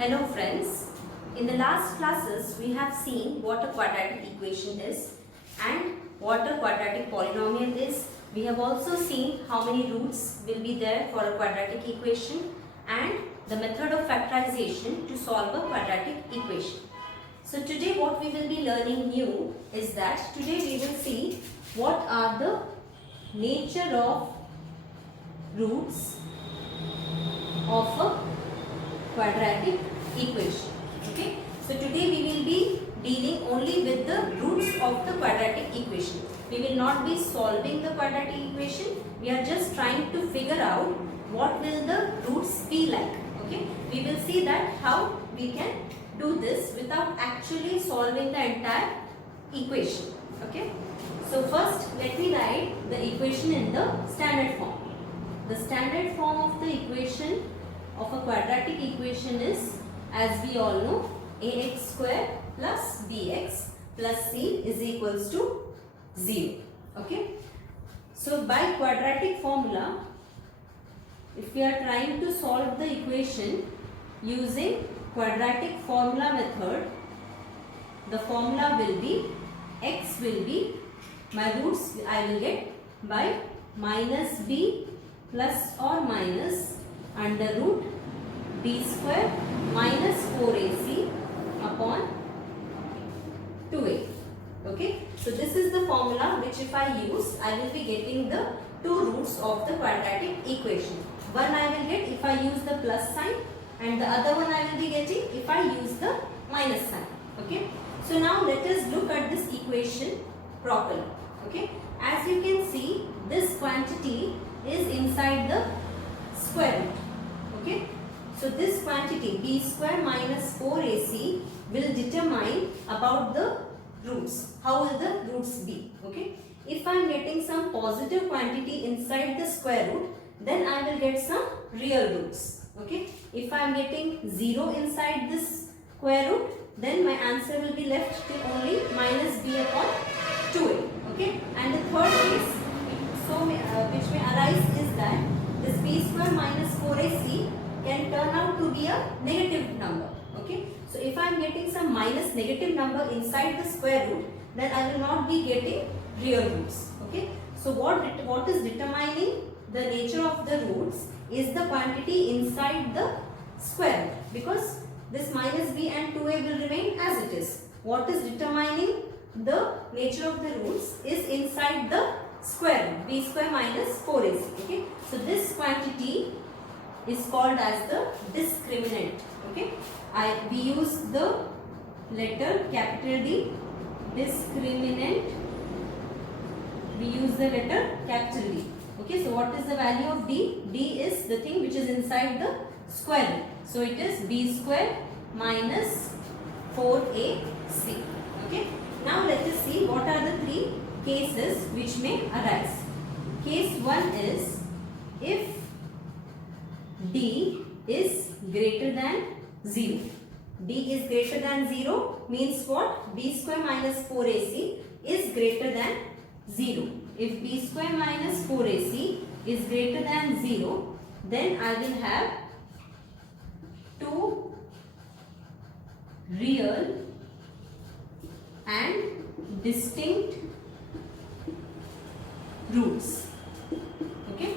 Hello friends, in the last classes we have seen what a quadratic equation is and what a quadratic polynomial is. We have also seen how many roots will be there for a quadratic equation and the method of factorization to solve a quadratic equation. So today what we will be learning new is that today we will see what are the nature of roots of a quadratic equation. Okay, so today we will be dealing only with the roots of the quadratic equation. We will not be solving the quadratic equation. We are just trying to figure out what will the roots be like. Okay, we will see that how we can do this without actually solving the entire equation. Okay, so first let me write the equation in the standard form. The standard form of the equation of a quadratic equation is, as we all know, ax square plus bx plus c is equals to 0. Okay. So by quadratic formula, if we are trying to solve the equation using quadratic formula method, the formula will be x will be, my roots I will get by minus b plus or minus under root b square minus 4ac upon 2a. Okay, so this is the formula which if I use, I will be getting the two roots of the quadratic equation. One I will get if I use the plus sign and the other one I will be getting if I use the minus sign. Okay, so now let us look at this equation properly. Okay, as you can see, this quantity is inside the square root. Okay, so this quantity b square minus 4ac will determine about the roots. How will the roots be? Okay, if I am getting some positive quantity inside the square root, then I will get some real roots. Okay, if I am getting 0 inside this square root, then my answer will be left till only minus b upon 2a. Okay, and the third case which may arise is that this b square minus 4ac can turn out to be a negative number. Okay, so if I am getting some minus negative number inside the square root, then I will not be getting real roots. Okay, so what is determining the nature of the roots is the quantity inside the square root, because this minus b and 2a will remain as it is. What is determining the nature of the roots is inside the square root, b square minus 4ac. Okay, so this quantity is called as the discriminant. Okay, we use the letter capital D, discriminant. We use the letter capital D. Okay, so what is the value of D? D is the thing which is inside the square root. So it is b square minus 4ac. Okay, now let us see what are the three cases which may arise. Case 1 is if D is greater than 0. D is greater than 0 means what? B square minus 4ac is greater than 0. If b square minus 4ac is greater than 0, then I will have two real and distinct roots. Okay,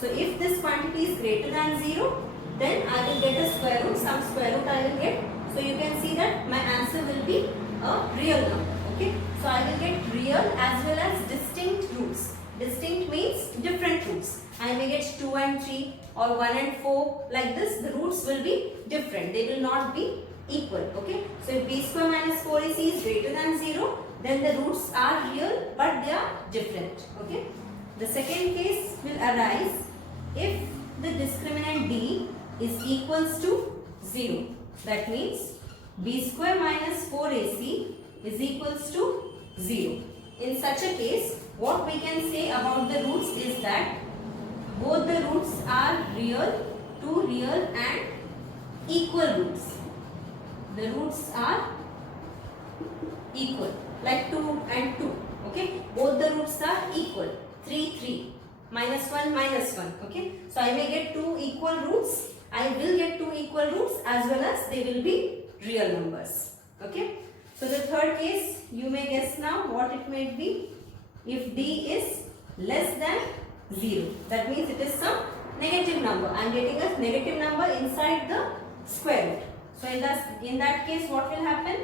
so if this quantity is greater than 0, then I will get a square root, some square root I will get. So you can see that my answer will be a real number. Okay, so I will get real as well as distinct roots. Distinct means different roots. I may get 2 and 3 or 1 and 4 like this. The roots will be different. They will not be equal. Okay, so if b square minus 4ac is greater than 0, then the roots are real but they are different. Okay, the second case will arise if the discriminant d is equals to 0. That means b square minus 4ac is equals to 0. In such a case, what we can say about the roots is that both the roots are real, two real and equal roots. The roots are equal, like 2 and 2. Okay, both the roots are equal. 3, 3, minus 1, minus 1. Okay, so I may get two equal roots I will get two equal roots as well as they will be real numbers. Okay. So the third case, you may guess now what it may be. If d is less than 0, that means it is some negative number. I am getting a negative number inside the square root. So in that case, what will happen?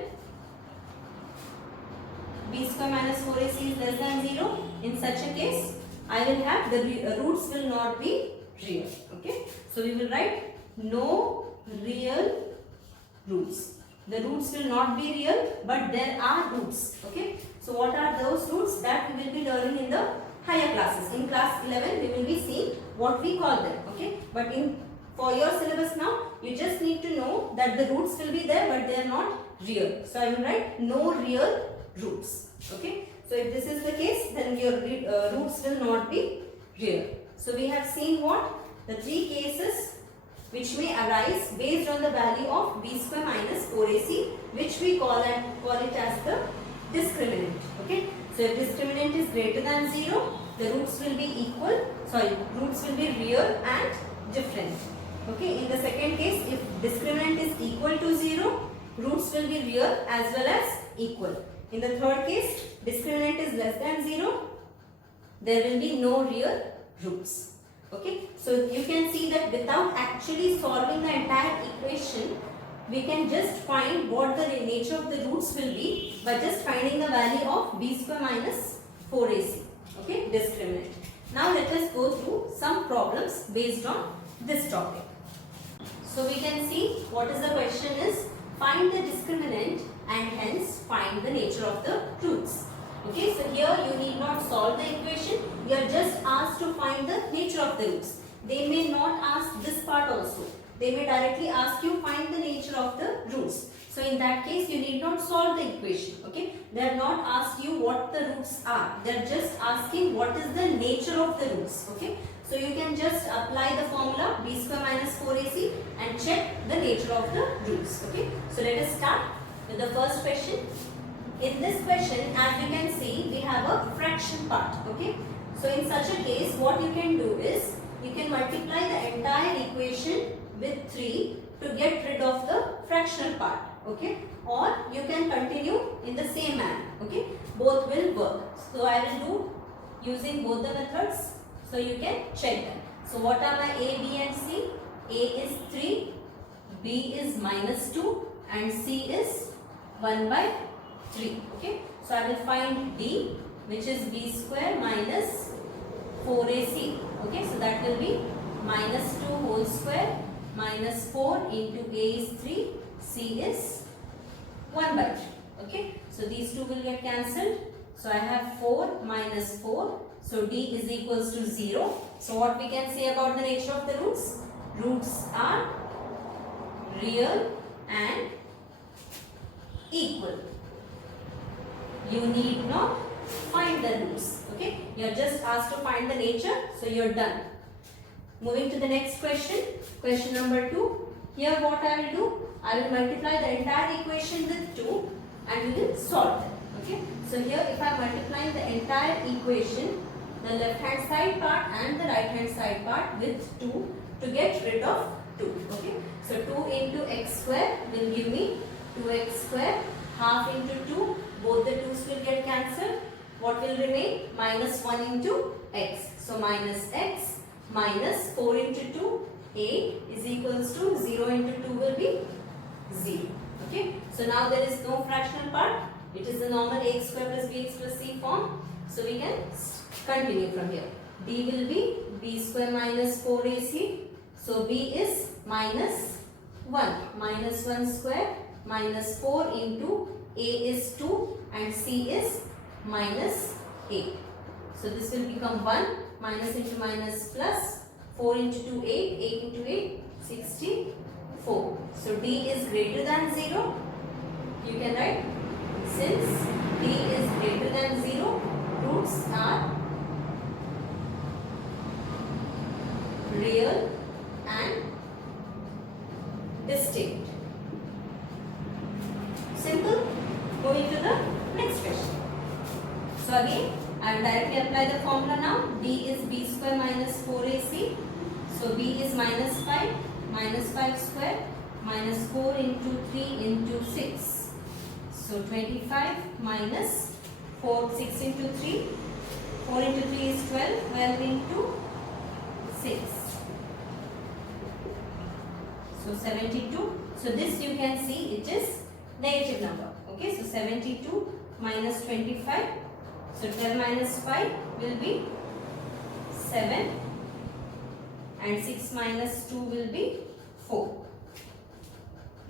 B square minus 4ac is less than 0. In such a case, I will have the roots will not be real. Okay. So we will write no real roots. The roots will not be real, but there are roots. Okay. So what are those roots? That we will be learning in the higher classes. In class 11, we will be seeing what we call them. Okay. But for your syllabus now, you just need to know that the roots will be there, but they are not real. So I will write no real roots. Okay. So if this is the case, then your roots will not be real. So we have seen what? The three cases which may arise based on the value of b square minus 4ac, which we call it as the discriminant. Okay. So if discriminant is greater than 0, the roots will be roots will be real and different. Okay. In the second case, if discriminant is equal to 0, roots will be real as well as equal. In the third case, discriminant is less than 0, there will be no real roots. Okay. So you can see that without actually solving the entire equation, we can just find what the nature of the roots will be by just finding the value of b square minus 4ac. Okay, discriminant. Now let us go through some problems based on this topic. So we can see what is the question is, find the discriminant and hence find the nature of the roots. Okay, so here you need not solve the equation, you are just asked to find the nature of the roots. They may not ask this part also. They may directly ask you find the nature of the roots. So in that case, you need not solve the equation. Okay, they have not asked you what the roots are. They are just asking what is the nature of the roots. Okay, so you can just apply the formula b square minus 4ac and check the nature of the roots. Okay, so let us start with the first question. In this question, as you can see, we have a fraction part. Okay, so in such a case, what you can do is you can multiply the entire equation with 3 to get rid of the fractional part. Okay, or you can continue in the same manner. Okay, both will work. So I will do using both the methods, so you can check them. So what are my a, b and c? A is 3, b is minus 2 and c is 1 by 3. Okay, so I will find d, which is b square minus 4ac. Okay, so that will be minus 2 whole square minus 4 into a is 3, c is 1 by 3. Okay, so these two will get cancelled. So I have 4 minus 4. So d is equals to 0. So what we can say about the nature of the roots? Roots are real and equal. You need not find the roots. Okay, you are just asked to find the nature, so you are done. Moving to the next question, question number 2. Here what I will do, I will multiply the entire equation with 2 and we will solve them. Okay, so here if I am multiplying the entire equation, the left hand side part and the right hand side part with 2 to get rid of 2. Okay, so 2 into x square will give me 2x square, half into 2, both the 2's will get cancelled. What will remain? Minus 1 into x. So minus x minus 4 into 2, 8 is equals to 0 into 2 will be 0. Okay, so now there is no fractional part. It is the normal ax square plus bx plus c form. So we can continue from here. D will be b square minus 4ac. So b is minus 1. Minus 1 square minus 4 into a is 2 and c is minus 8. So this will become 1, minus into minus plus, 4 into 2, 8, 8 into 8, 64. So d is greater than 0. You can write, since d is greater than 0, roots are real and distinct. Simple. Moving to the next question. So again, I will directly apply the formula now. D is b square minus 4ac. So b is minus 5 minus 5 square minus 4 into 3 into 6. So 25 minus 4, 6 into 3, 4 into 3 is 12, 12 into 6. So 72. So this you can see it is negative number. Okay, so 72 minus 25. So 12 minus 5 will be 7 and 6 minus 2 will be 4.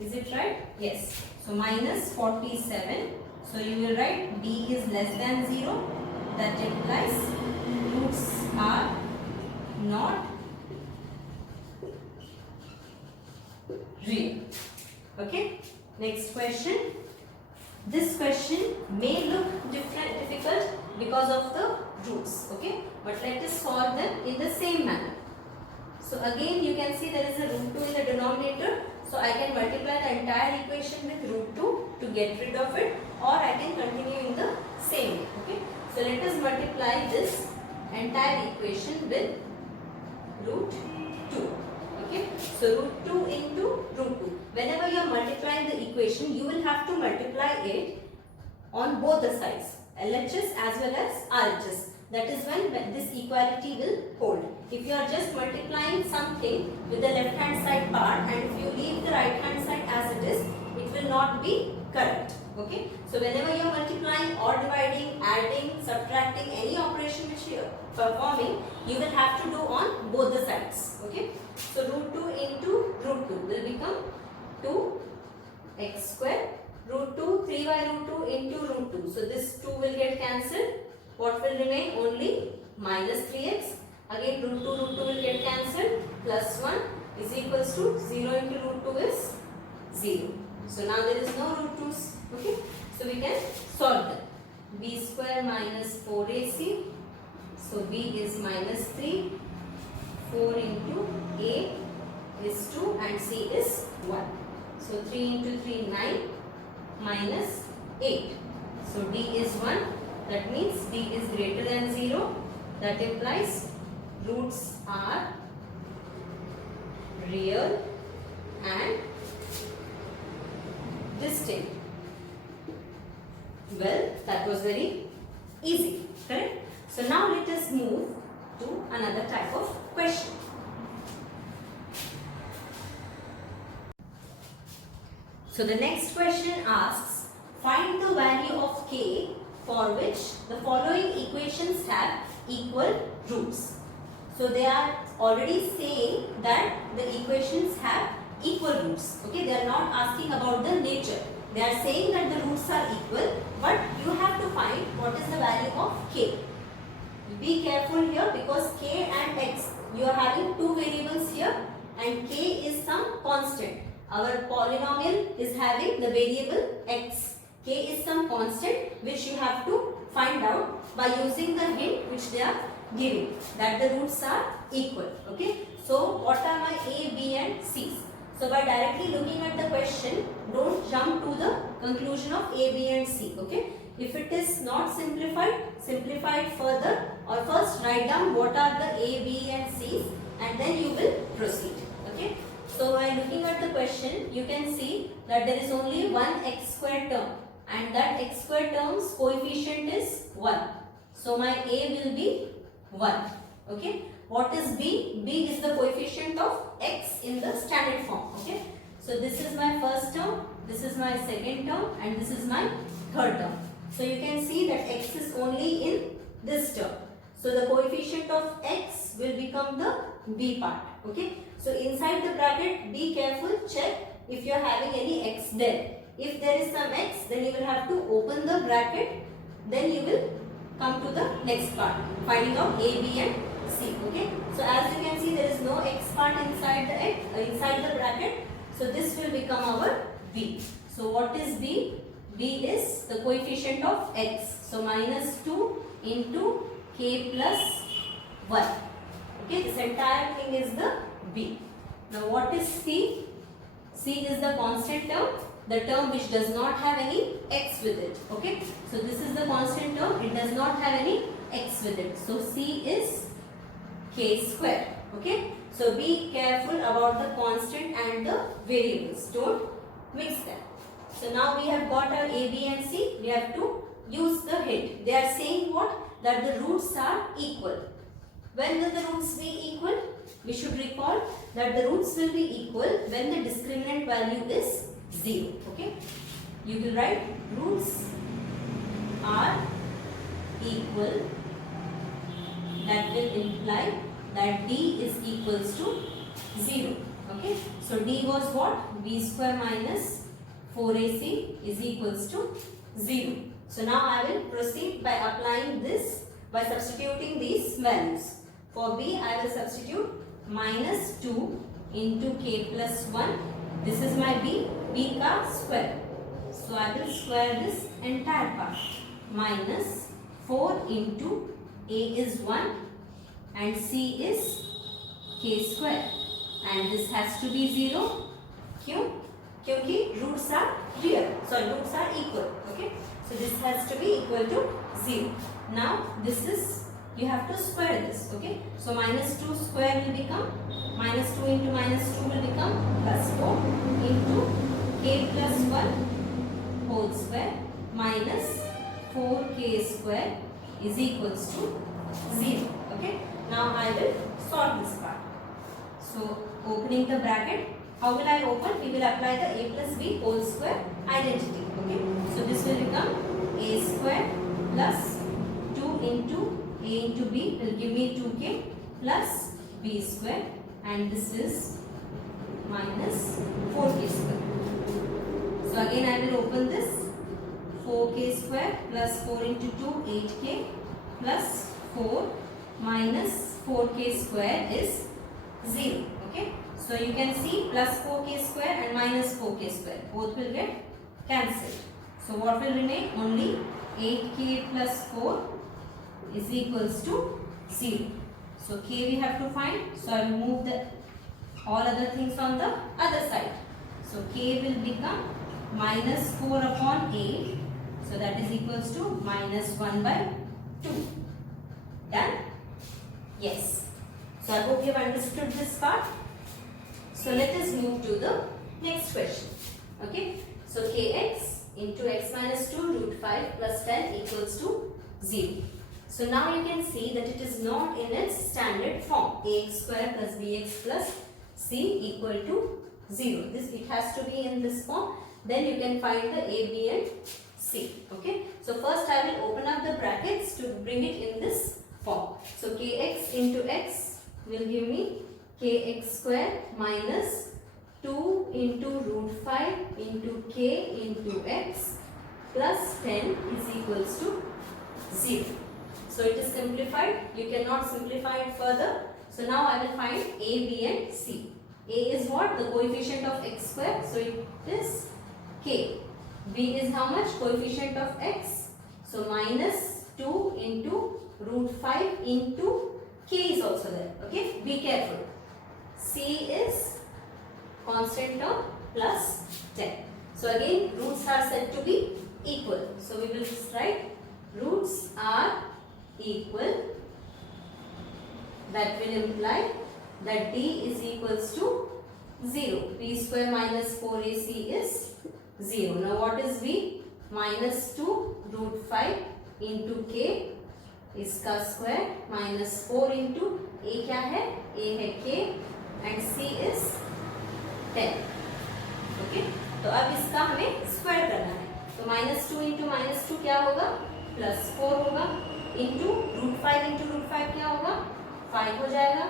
Is it right? Yes. So minus 47. So you will write b is less than 0. That implies roots are not real. Okay. Next question. This question may look difficult because of the roots. Okay. But let us solve them in the same manner. So again you can see there is a root 2 in the denominator. So I can multiply the entire equation with root 2 to get rid of it, or I can continue in the same way. Okay. So let us multiply this entire equation with root 2. Okay. So root 2 into root 2. Whenever you are multiplying the equation, you will have to multiply it on both the sides, LHS as well as RHS. That is when this equality will hold. If you are just multiplying something with the left hand side part and if you leave the right hand side as it is, it will not be correct. Okay. So whenever you are multiplying or dividing, adding, subtracting, any operation which you are performing, you will have to do on both the sides. Okay. So root 2 into root 2 will become 2x square. Root 2, 3 by root 2 into root 2. So this 2 will get cancelled. What will remain? Only minus 3x. Again root 2 will get cancelled. Plus 1 is equals to 0 into root 2 is 0. So now there is no root 2's. Okay. So we can solve them. B square minus 4ac. So b is minus 3. 4 into a is 2 and c is 1. So 3 into 3 9 minus 8. So d is 1. That means d is greater than 0. That implies roots are real and distinct. Well, that was very easy, correct? So now let us move to another type of question. So the next question asks, find the value of k for which the following equations have equal roots. So they are already saying that the equations have equal roots. Okay, they are not asking about the nature. They are saying that the roots are equal, but you have to find what is the value of k. Be careful here because k and x, you are having two variables here and k is some constant. Our polynomial is having the variable x. K is some constant which you have to find out by using the hint which they are giving, that the roots are equal. Okay. So what are my a, b and c's? So by directly looking at the question, don't jump to the conclusion of a, b and c. Okay. If it is not simplified, simplify it further, or first write down what are the a, b and c's and then you will proceed. Okay. So by looking at the question, you can see that there is only one x square term and that x square term's coefficient is 1. So my a will be 1. Okay. What is b? b is the coefficient of x in the standard form. Okay. So this is my first term, this is my second term and this is my third term. So you can see that x is only in this term. So the coefficient of x will become the b part. Okay. So inside the bracket, be careful, check if you are having any x there. If there is some x, then you will have to open the bracket, then you will come to the next part, finding out a, b and c. Okay. So as you can see, there is no x part inside the bracket. So this will become our b. So what is b? b is the coefficient of x. So minus 2 into k plus 1. Okay. This entire thing is the b. Now what is c? c is the constant term, the term which does not have any x with it. Okay. So this is the constant term, it does not have any x with it. So c is k square. Okay. So be careful about the constant and the variables. Don't mix them. So now we have got our A, B and C. We have to use the hint. They are saying what? That the roots are equal. When will the roots be equal? We should recall that the roots will be equal when the discriminant value is 0. Okay. You will write roots are equal. That will imply that D is equals to 0. Okay. So D was what? B square minus 4AC is equals to 0. So now I will proceed by applying this, by substituting these values. For B I will substitute minus 2 into K plus 1. This is my B, B ka square. So I will square this entire part. Minus 4 into A is 1 and C is K square. And this has to be 0. Kyun? Kyunki roots are real. So roots are equal. Okay. So this has to be equal to 0. Now this is, you have to square this. Okay. So minus 2 square will become, minus 2 into minus 2 will become plus 4 into K plus 1 whole square minus 4K square is equals to 0. Okay. Now I will solve this part. So opening the bracket, how will I open? We will apply the A plus B whole square identity. Okay. So this will become A square plus 2 into A into B will give me 2K plus B square, and this is minus 4K square. So again I will open this. 4K square plus 4 into 2 8K plus 4 minus 4K square is 0. Okay. So you can see plus 4K square and minus 4K square. Both will get cancelled. So what will remain? Only 8K plus 4 is equals to 0. So K we have to find. So I will move the all other things on the other side. So K will become minus 4 upon 8. So that is equals to minus 1 by 2. Done? Yes. So I hope you have understood this part. So let us move to the next question. Okay. So Kx into x minus 2 root 5 plus 10 equals to 0. So now you can see that it is not in its standard form. Ax square plus bx plus c equal to 0. This, it has to be in this form. Then you can find the a, b and c. Okay. So first I will open up the brackets to bring it in this form. So kx into x will give me kx square minus 2 into root 5 into k into x plus 10 is equals to 0. So it is simplified. You cannot simplify it further. So now I will find a, b and c. A is what? The coefficient of x square. So it is k. B is how much? Coefficient of x. So minus 2 into root 5 into k is also there. Okay. Be careful. C is constant term plus 10. So again roots are said to be equal. So we will write roots are equal. That will imply that D is equals to 0. B square minus 4AC is 0. Now what is B? Minus 2 root 5 into K इसका square minus 4 into A क्या है? A है K and C is 10. Okay? तो अब इसका हमें square करना है. तो minus 2 into minus 2 क्या होगा? Plus 4 होगा. Into root 5 क्या होगा? 5 हो जाएगा.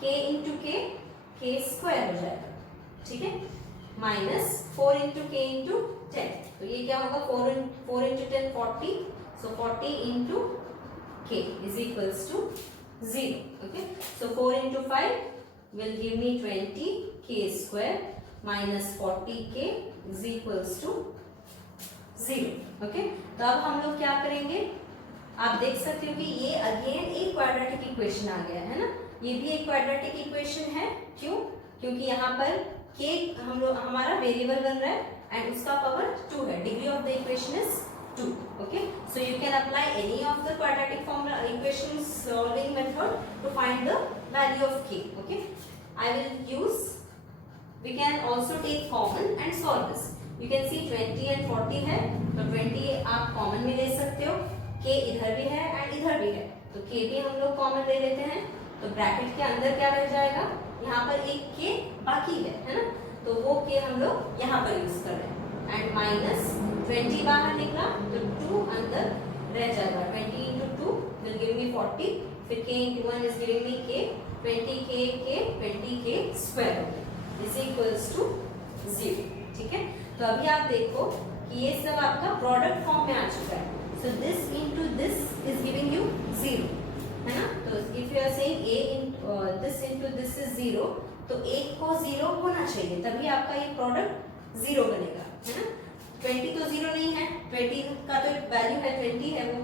K into K square हो जाएगा. ठीक है? Minus 4 into K into 10. तो ये क्या होगा? 4 into 10 40. So 40 into K is equals to 0. Okay? So 4 into 5 will give me 20 K square minus 40 K is equals to 0. Okay? तो अब हम लोग क्या करेंगे? आप देख सकते हो कि ये अगेन एक क्वाड्रेटिक इक्वेशन आ गया है ना. ये भी एक क्वाड्रेटिक इक्वेशन है. क्यों? क्योंकि यहाँ पर k हमारा वेरिएबल बन रहा है एंड उसका पावर 2 है. Degree of the equation is 2. Okay, so you can apply any of the quadratic formula equations solving method to find the value of k. Okay, I will use, we can also take common and solve this. You can see 20 and 40 है, तो 20 आप common में ले सकते हो, k इधर भी है एंड इधर भी है, तो k भी हम लोग कॉमन ले लेते हैं, तो ब्रैकेट के अंदर क्या रह जाएगा, यहाँ पर एक k बाकी है ना, तो वो k हम लोग यहाँ पर यूज कर रहे हैं एंड माइनस 20 बाहर निकला तो 2 अंदर रह जाएगा, 20 into 2 will give me 40, फिर k into 1 is giving me k, 20k square is equals to 0. ठीक है, तो अभी आप देखो कि ये सब आपका प्रोडक्ट फॉर्म में आ चुका है, so this into this is giving you 0, है ना, तो if you are saying a into this into this is 0, तो एक को 0 होना चाहिए, तभी आपका ये प्रोडक्ट 0 बनेगा, है ना, 20 तो 0 नहीं है, 20 का तो वैल्यू है 20 है वो,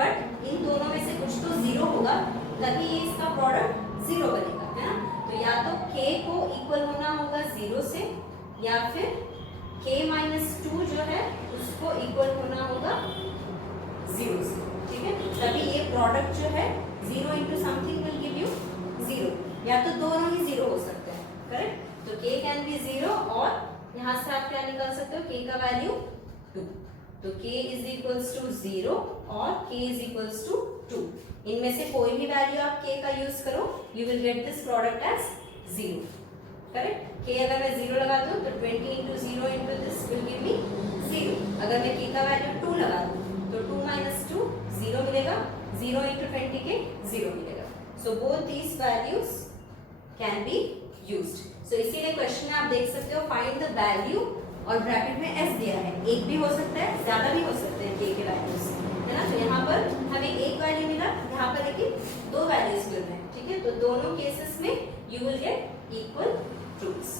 बट इन दोनों में से कुछ तो 0 होगा, तभी ये इसका प्रोडक्ट 0 बनेगा, है ना, तो या तो k को इक्वल होना होगा 0 से, या फिर k माइनस 2 जो है उसको इक्वल होना होगा 0 से, ठीक है, तभी ये प्रोडक्ट जो है 0 into something will give you 0, या तो दोनों ही 0 हो सकते हैं, करेक्ट, तो k कैन बी 0 और यहाँ से आप क्या निकाल सकते हो, k का वैल्यू 2, तो k is equals to 0 और k is equals to 2, इनमें से कोई भी वैल्यू आप k का यूज करो, you will get this product as 0, correct, k अगर मैं 0 लगा दूं तो 20 into 0 into this will give me 0, अगर मैं k का वैल्यू 2 लगा दूं तो 2 minus 2 0 मिलेगा, 0 into 20 के 0 मिलेगा, so both these values can be used. So इसीलिए क्वेश्चन में आप देख सकते हो फाइंड द वैल्यू और ब्रैकेट में s दिया है, एक भी हो सकता है, ज्यादा भी हो सकते हैं k के वैल्यूज, है ना, तो यहाँ पर हमें एक वैल्यू मिला, यहाँ पर लेकिन दो वैल्यूज मिल रहे हैं, ठीक है, तो दोनों केसेस में you will get equal truths.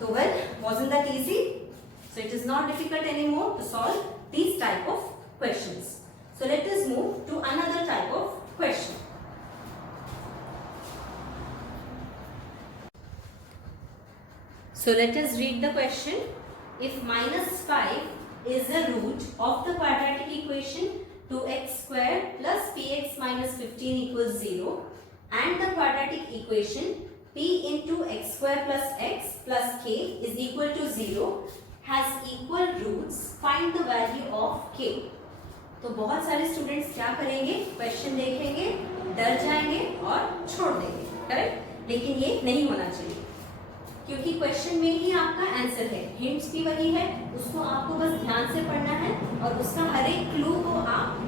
तो well, wasn't that easy? So it is not difficult anymore to solve these type of questions. So let us move to another type of question. So let us read the question. If minus 5 is the root of the quadratic equation 2x square plus px minus 15 equals 0 and the quadratic equation p into x square plus x plus k is equal to 0 has equal roots, find the value of k. तो बहुत सारे students क्या करेंगे, question देखेंगे, डर जाएंगे और छोड़ देंगे, करेक्ट, लेकिन ये नहीं होना चाहिए, क्योंकि क्वेश्चन में ही आपका आंसर है, हिंट्स भी वही है, उसको आपको बस ध्यान से पढ़ना है और उसका हर एक क्लू को आप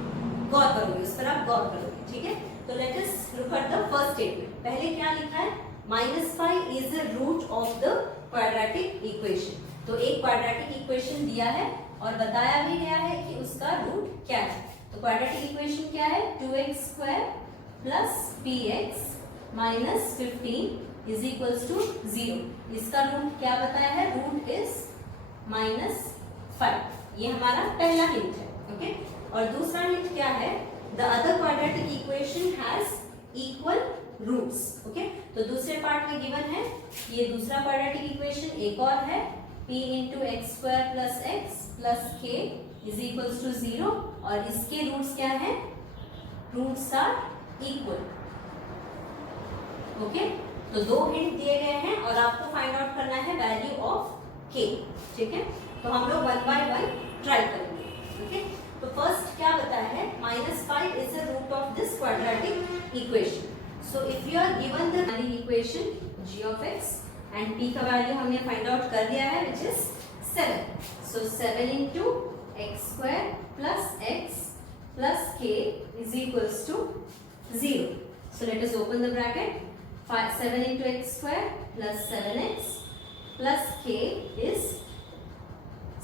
गौर करोगे, उस पर आप गौर करोगे, ठीक है, तो let us look at the first statement. पहले क्या लिखा है, -5 is the root of the quadratic equation, तो एक क्वाड्रेटिक इक्वेशन दिया है और बताया भी गया है कि उसका रूट क्या है, तो क्वाड्रेटिक इक्वेशन क्या है, 2x square plus px minus 15 is equals to 0, इसका रूट क्या बताया है, रूट इज -5, ये हमारा पहला हिंट है, ओके, और दूसरा हिंट क्या है, the other quadratic equation has equal roots, okay, तो दूसरे पार्ट में गिवन है, ये दूसरा क्वाड्रेटिक इक्वेशन एक और है, p into x square plus x plus k is equals to 0 और इसके रूट्स क्या है, रूट्स आर इक्वल, ओके, तो दो हिंट दिए गए हैं और आपको फाइंड आउट करना है वैल्यू ऑफ k, ठीक है, तो हम लोग 1 by 1 ट्राई करेंगे, ओके, तो फर्स्ट क्या बताया है, -5 is the root of this quadratic equation, so if you are given the equation g of x and p का वैल्यू हमने फाइंड आउट कर दिया है विच इज 7, सो 7 into x square plus x plus k is equals to 0, so let us open the bracket, 7 into x square plus 7x plus k is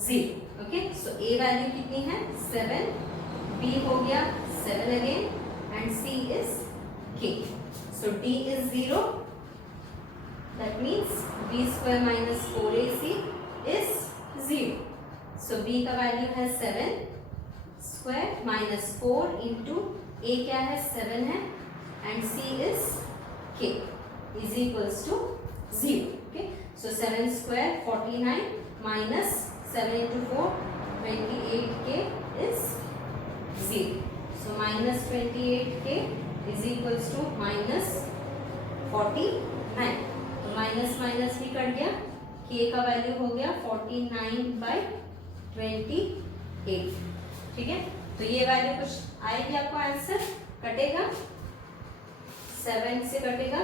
0, okay, so a value कितनी है 7, b हो गया 7 again and c is k, so d is 0, that means b square minus 4ac is 0, so b का value है 7 square minus 4 into a क्या है 7 है and c is k is equals to 0, okay, so 7 square 49 minus 7 into 4 28k is 0, so minus 28k is equals to minus 49, 9, तो minus minus भी cut गया, k का value हो गया 49/28, ठीक है। तो ये वैल्यू कुछ आएगी आपको आंसर, कटेगा 7 से कटेगा,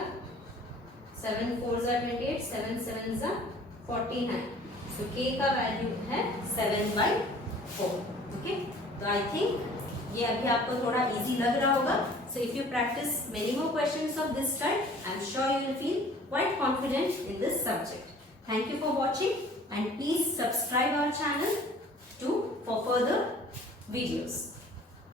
7 4 ज़ा 28, 7 7 ज़ा 49, so k का वैल्यू है 7/4, ओके। तो आई थिंक ये अभी आपको थोड़ा इजी लग रहा होगा। सो if you practice many more questions of this type, I am sure you will feel quite confident in this subject. Thank you for watching and please subscribe our channel for further videos.